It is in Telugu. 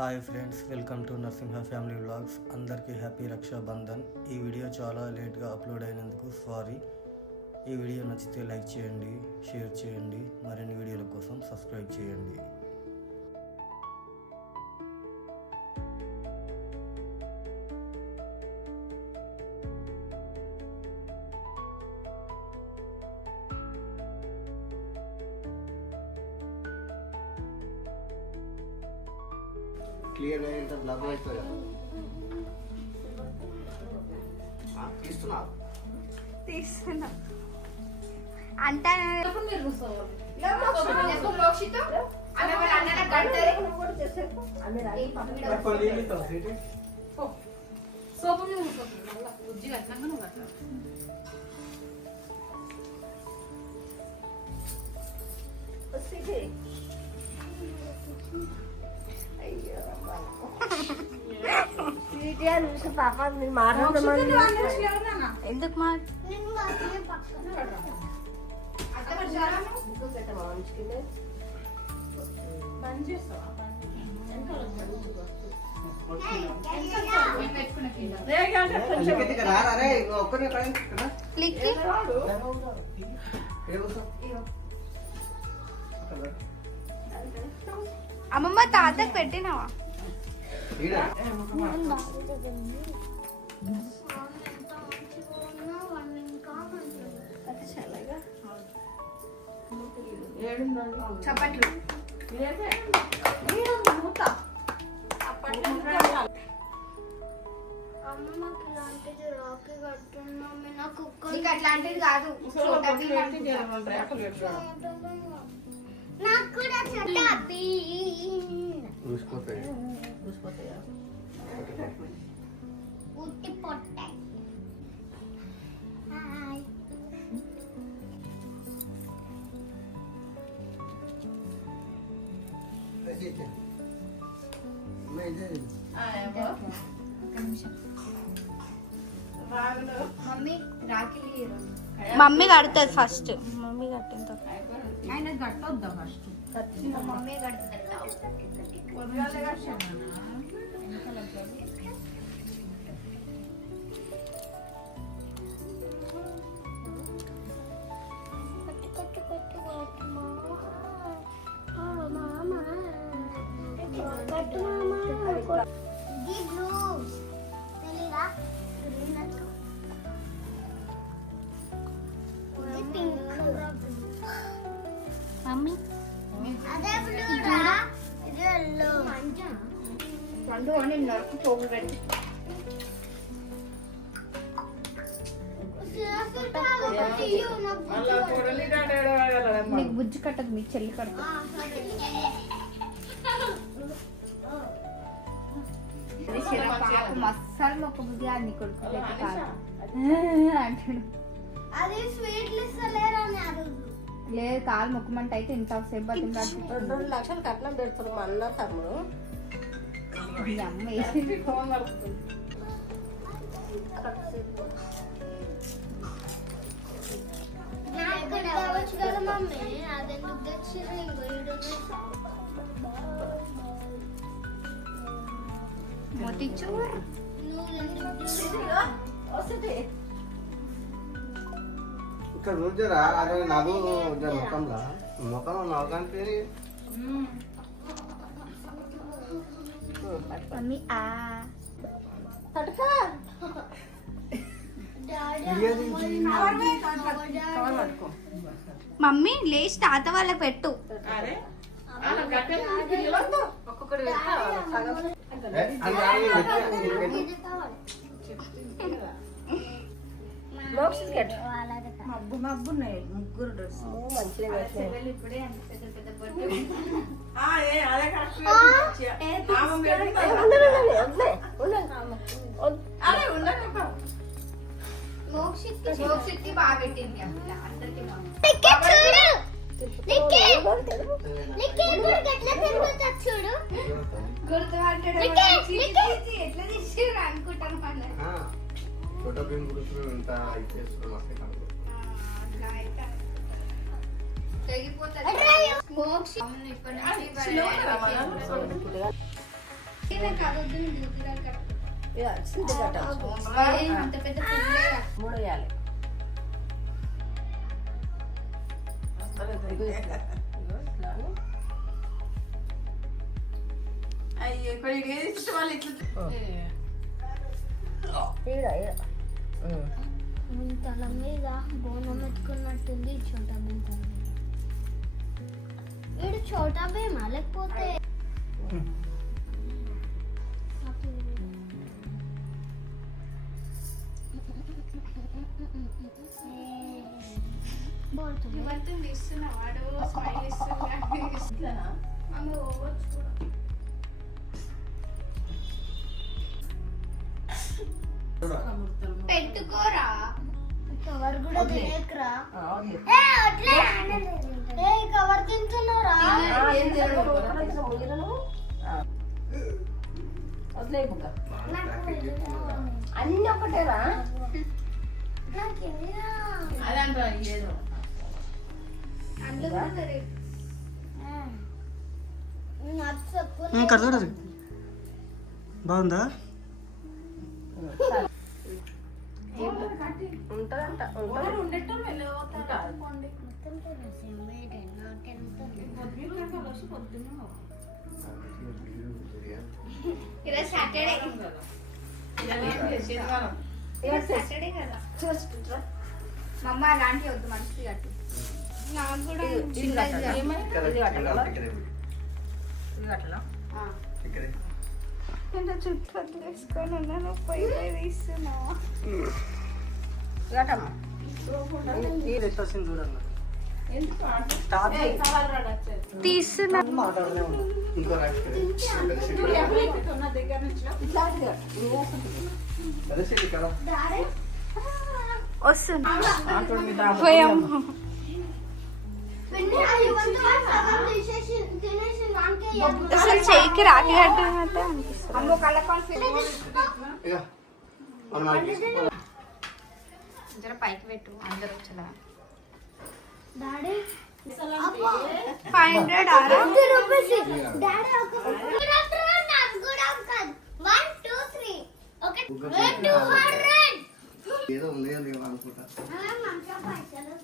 Hi friends, welcome to Narasimha family vlogs. అందరికీ హ్యాపీ రక్షాబంధన్. ఈ వీడియో చాలా లేట్గా అప్లోడ్ అయినందుకు సారీ. ఈ వీడియో నచ్చితే లైక్ చేయండి, షేర్ చేయండి, మరిన్ని వీడియోల కోసం సబ్స్క్రైబ్ చేయండి. క్లియర్ అయ్యేంత బ్లాక్ అయిపోయా తీస్తున్నా అంటే పాప మీరు మాట్లాడమని ఎందుకు మా అమ్మమ్మ తాతకు పెట్టినావా? చప్పట్లు అట్లాంటిది కాదు, నాకు కూడా ఉట్టి పొట్ట. మమ్మీ రాఖీ మమ్మీ కడుతుంది ఫస్ట్. మమ్మీ కట్టిన ఆయన కట్టొద్దా ఫస్ట్? మమ్మీ కడుతుంది. మమ్మీ అదే ఇది ఎల్లో పండు అని నరకు పోగు పెట్టి నీకు బుజ్జి కట్టదు, మీకు చెల్లి కట్టదు. మసాలా మొక్క బుద్ధి అది కొడుకు కాదు అంటాడు. అది స్వీట్లు ఇస్తలేరు అని అడుగు. లేదు, కాలు మొక్కమంట అయితే ఇంత సేపు బతికి 2 లక్షలు కట్నం పెడుతున్నాం మా అన్న తమ్ముడు. అమ్మ కావచ్చు కదా మమ్మీ, అదెందుకు తెచ్చిర్రు? ఇంకో మోతిచూర్ ఇక్కడ రోజురా అదే నవ్వు ముఖంలో నవ్వకంటే మమ్మీ ఆ తడక మమ్మీ లేచి తాత వాళ్ళకి పెట్టు. ఒక్కొక్కటి మబ్బు మబ్బు ఉన్నాయి, ముగ్గురు డ్రెస్ మంచిగా మోక్షిత్కి బాగా పెట్టింది. ఎట్లా తీసి అనుకుంటాను. ఫోటో ప్రింట్ గురించి ఇంత ఇచ్చేస్తున్నాం. ఇక చింత కట్టచ్చు అంత పెద్ద పువ్వులే కదా. 3 వేయాలి అయ్యో ఇక్కడ ఏది ఇష్టం వాళ్ళు ఇట్లా తల మీద బోనం పెట్టుకున్నట్టుంది చోటా భీమ్ తల మీద. వీడు చోటా భీమా లేకపోతే ఇవంతా ఇస్తున్నా వాడు స్మైల్ ఇస్తున్నా ఆమె ఓవచ్చు కూడా. పెట్టుకోరా కవర్ కూడా తినేకరా. అట్లే కవర్ తింటున్నారా? వదిలే బుక్క అన్ని ఒకటేరా అదంటా ఏదో అందులో సరే కడతాడు బాగుందా? ఉంటుందంట ఈరోజు సాటర్డే సాటర్డే కదా. మమ్మ అలాంటి వద్దు మంచిది కట్టు. నాకు కూడా ఇంత చుట్టూ వదిలేసుకొని ఉన్నాను పోయి తీస్తున్నా. తీస్తున్నా ఇంకో రైస్ అదే సరే కదా. వస్తున్నా పోయాము. అసలు చెయ్యికి రాఖీ కట్టినట్టే అనిపిస్తుంది. అమ్మో కళ్ళ ఇక మనం అది తీసుకోవాలి. జర పైకి పెట్టు అందరు వచ్చేలా. డాడీ 500 ఆరా? డాడీ ఒక 1 2 3 ఓకే 200 ఏదో ఉంది అని అనుకుంటా. మంచిగా పైసలు